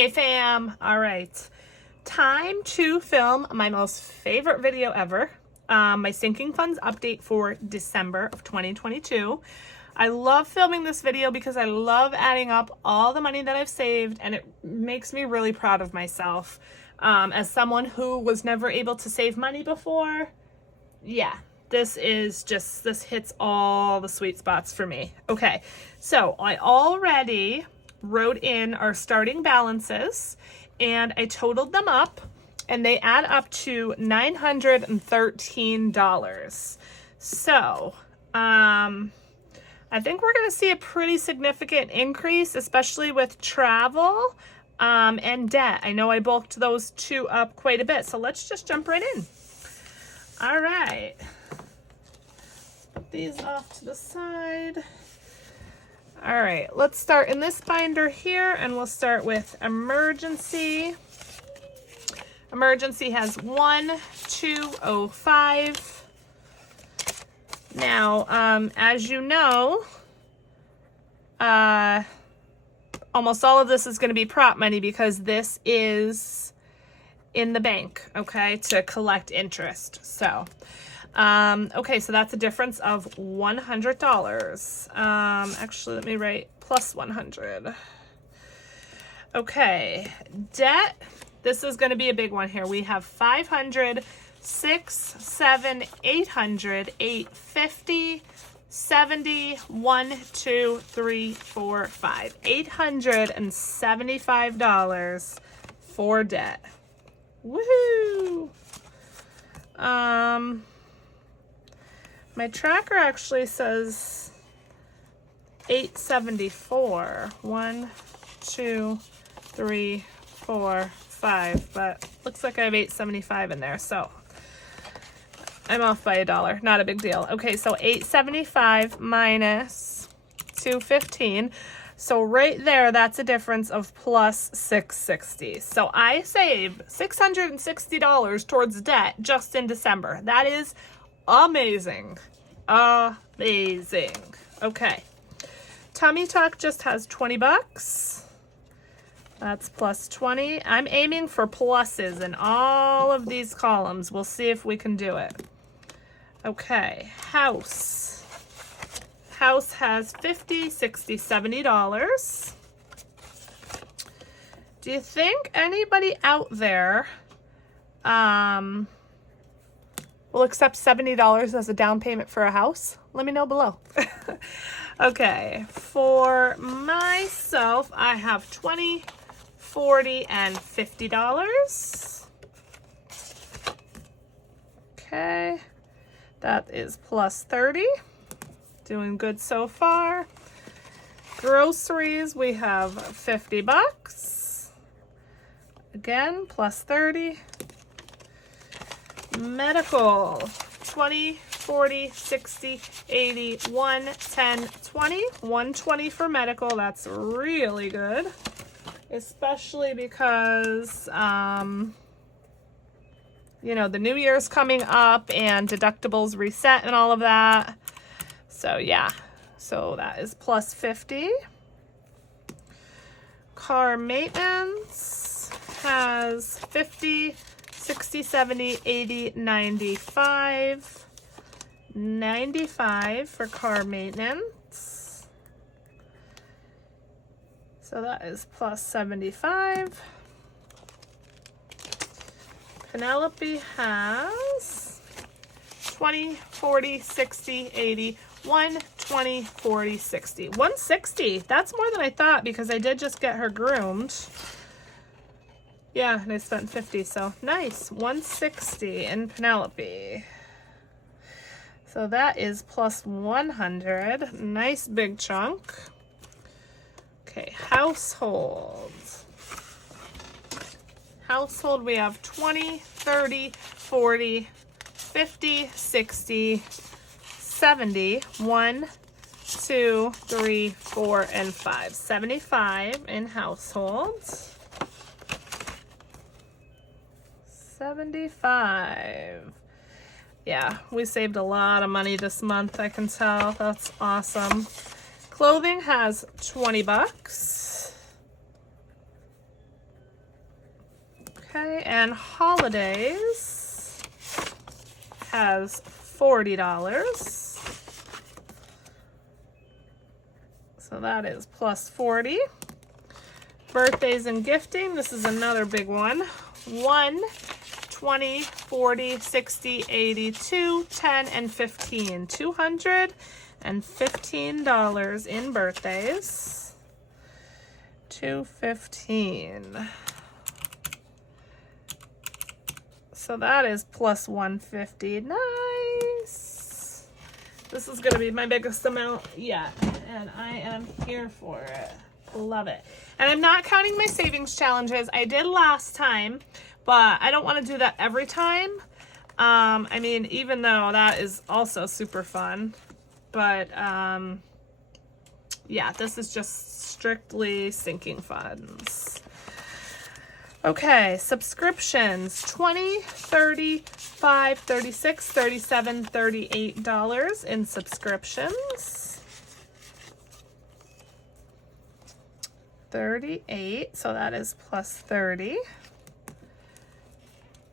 Hey fam, all right. Time to film my most favorite video ever. My sinking funds update for December of 2022. I love filming this video because I love adding up all the money that I've saved, and it makes me really proud of myself. As someone who was never able to save money before, yeah, this hits all the sweet spots for me. Okay, so I already wrote in our starting balances and I totaled them up, and they add up to $913. So, I think we're gonna see a pretty significant increase, especially with travel and debt. I know I bulked those two up quite a bit, so let's just jump right in. All right, put these off to the side. All right, let's start in this binder here, and we'll start with emergency. Emergency has 1205. Now, as you know, almost all of this is going to be prop money because this is in the bank, okay, to collect interest. So, okay, so that's a difference of $100. Actually, let me write plus 100. Okay, debt. This is going to be a big one here. We have 500, 6, 7, 800, 850, 70, 1, 2, 3, 4, 5. $875 for debt. Woohoo! My tracker actually says 874. 1, 2, 3, 4, 5, but looks like I have 875 in there, so I'm off by $1. Not a big deal. Okay, so 875 minus 215. So right there, that's a difference of plus 660. So I save $660 towards debt just in December. That is amazing. Amazing. Okay. Tummy Tuck just has 20 bucks. That's plus 20. I'm aiming for pluses in all of these columns. We'll see if we can do it. Okay, house. House has $50, $60, $70. Do you think anybody out there will accept $70 as a down payment for a house? Let me know below. Okay, for myself, I have $20, $40, and $50. Okay, that is plus 30. Doing good so far. Groceries, we have 50 bucks. Again, plus 30. Medical, 20, 40, 60, 80, 1, 10, 20. 120 for medical. That's really good. Especially because, you know, the new year's coming up and deductibles reset and all of that. So yeah, so that is plus 50. Car maintenance has 50, 60, 70, 80, 95. 95 for car maintenance. So that is plus 75. Penelope has 20, 40, 60, 80, 1, 20, 40, 60. 160. That's more than I thought because I did just get her groomed. Yeah, and I spent 50, so nice. 160 in Penelope. So that is plus 100. Nice big chunk. Okay, household. Household, we have 20, 30, 40, 50, 60, 70, 1, 2, 3, 4, and 5. 75 in household. 75. Yeah, we saved a lot of money this month, I can tell. That's awesome. Clothing has 20 bucks. Okay, and holidays has $40. So that is plus 40. Birthdays and gifting, this is another big one. 1, 20, 40, 60, 80, 2, 10, and 15. $215 in birthdays. $215. So that is plus 150. Nice. This is going to be my biggest amount yet, and I am here for it. Love it. And I'm not counting my savings challenges. I did last time, but I don't want to do that every time. I mean, even though that is also super fun, but yeah, this is just strictly sinking funds. Okay, subscriptions, $20, $30, $5, $36, $37, $38 in subscriptions. 38, so that is plus 30.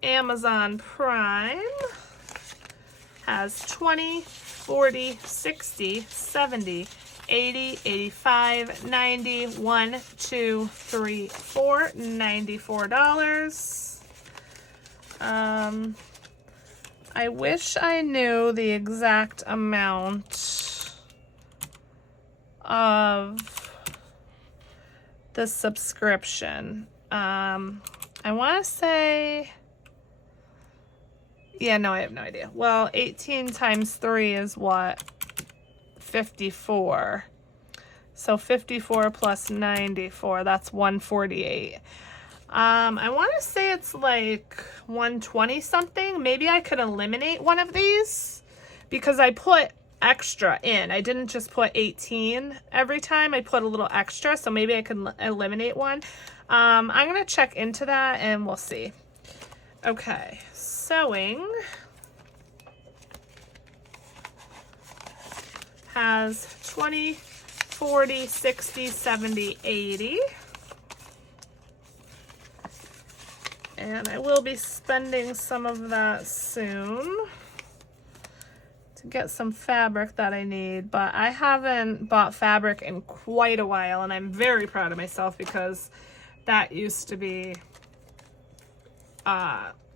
Amazon Prime has 20, 40, 60, 70, 80, 85, 90, 1, 2, 3, 4, $94. I wish I knew the exact amount of the subscription. I want to say, yeah, no, I have no idea. Well, 18 times 3 is what? 54. So 54 plus 94, that's 148. I want to say it's like 120 something. Maybe I could eliminate one of these because I put extra in. I didn't just put 18 every time. I put a little extra, so maybe I can eliminate one. I'm going to check into that and we'll see. Okay, sewing has 20, 40, 60, 70, 80. And I will be spending some of that soon to get some fabric that I need, but I haven't bought fabric in quite a while, and I'm very proud of myself because that used to be,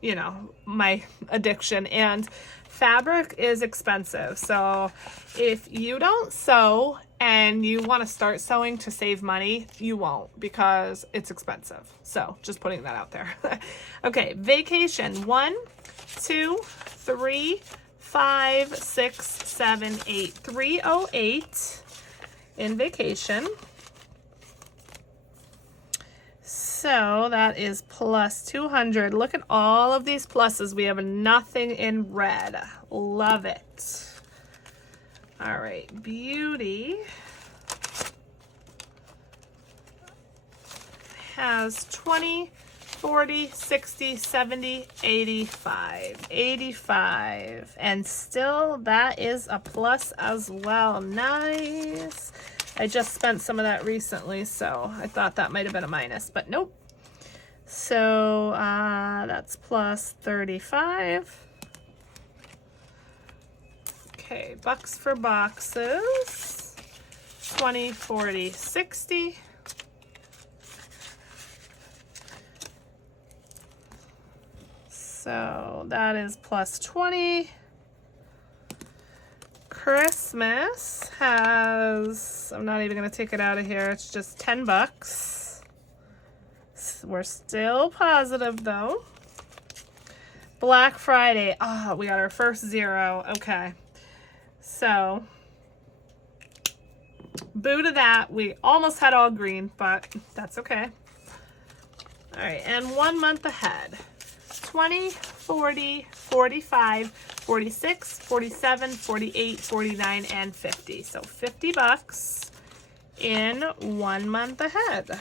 you know, my addiction, and fabric is expensive. So if you don't sew and you want to start sewing to save money, you won't because it's expensive. So just putting that out there. Okay, vacation, 1, 2, 3, 5, 6, 7, 8, 308 in vacation. So that is plus 200. Look at all of these pluses. We have nothing in red. Love it. All right, beauty has 20, 40, 60, 70, 85. 85. And still that is a plus as well. Nice. I just spent some of that recently, so I thought that might have been a minus, but nope. So that's plus 35. Okay, bucks for boxes. 20, 40, 60. So that is plus 20. Christmas has, I'm not even going to take it out of here, it's just 10 bucks. We're still positive though. Black Friday, oh, we got our first 0. Okay, so boo to that. We almost had all green, but that's okay. All right, and 1 month ahead. 20, 40, 45, 46, 47, 48, 49, and 50. So 50 bucks in 1 month ahead.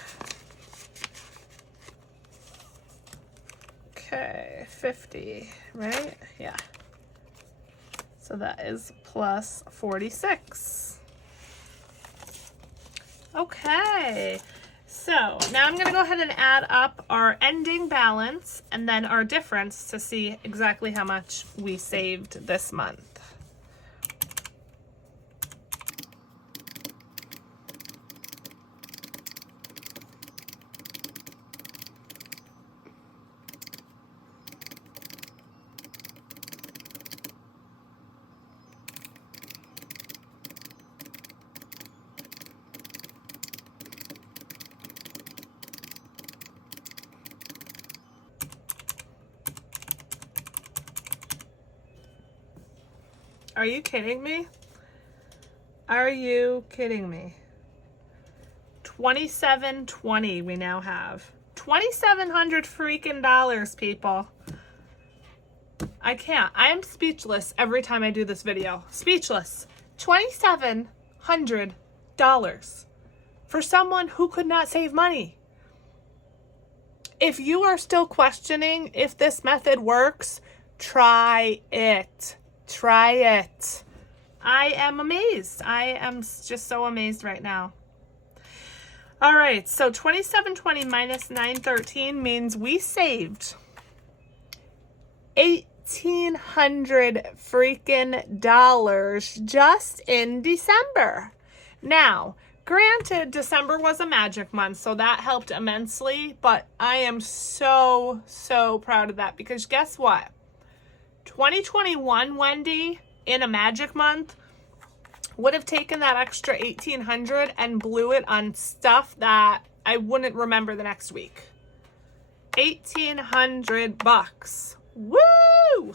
Okay, 50, right? Yeah. So that is plus 46. Okay, So now I'm going to go ahead and add up our ending balance and then our difference to see exactly how much we saved this month. Are you kidding me? Are you kidding me? $27.20 we now have. $2,700 freaking dollars, people. I can't. I am speechless every time I do this video. Speechless. $2,700 for someone who could not save money. If you are still questioning if this method works, try it. Try it. I am amazed. I am just so amazed right now. All right, so $27.20 minus $9.13 means we saved $1,800 freaking dollars just in December. Now, granted, December was a magic month, so that helped immensely, but I am so, so proud of that because guess what? 2021, Wendy, in a magic month, would have taken that extra $1,800 and blew it on stuff that I wouldn't remember the next week. $1,800. Woo!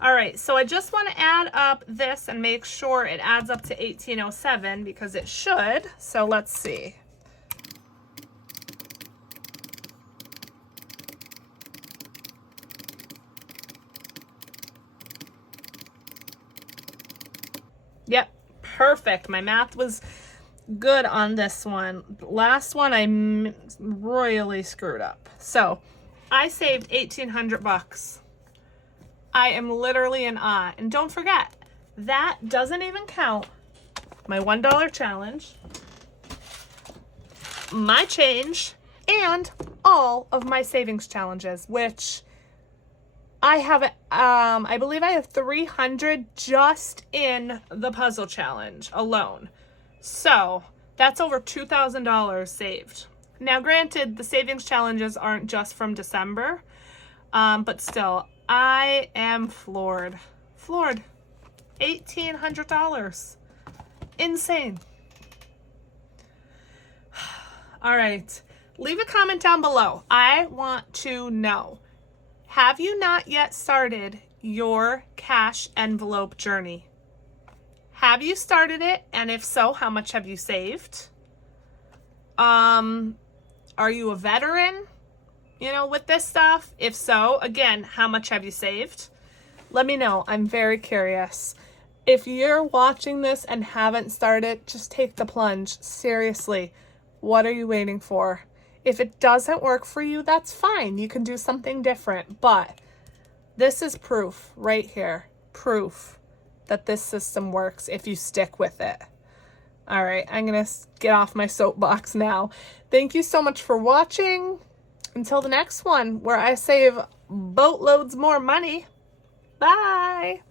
All right, so I just want to add up this and make sure it adds up to $1,807 because it should. So let's see. Yep, perfect. My math was good on this one. Last one I royally screwed up. So I saved $1,800. I am literally in awe. And don't forget, that doesn't even count my $1 challenge, my change, and all of my savings challenges, which I have, I believe I have 300 just in the puzzle challenge alone. So that's over $2,000 saved. Now, granted, the savings challenges aren't just from December, but still, I am floored. Floored. $1,800. Insane. All right. Leave a comment down below. I want to know. Have you not yet started your cash envelope journey? Have you started it? And if so, how much have you saved? Are you a veteran, with this stuff? If so, again, how much have you saved? Let me know. I'm very curious. If you're watching this and haven't started, just take the plunge. Seriously, what are you waiting for? If it doesn't work for you, that's fine. You can do something different. But this is proof right here. Proof that this system works if you stick with it. All right, I'm going to get off my soapbox now. Thank you so much for watching. Until the next one, where I save boatloads more money. Bye.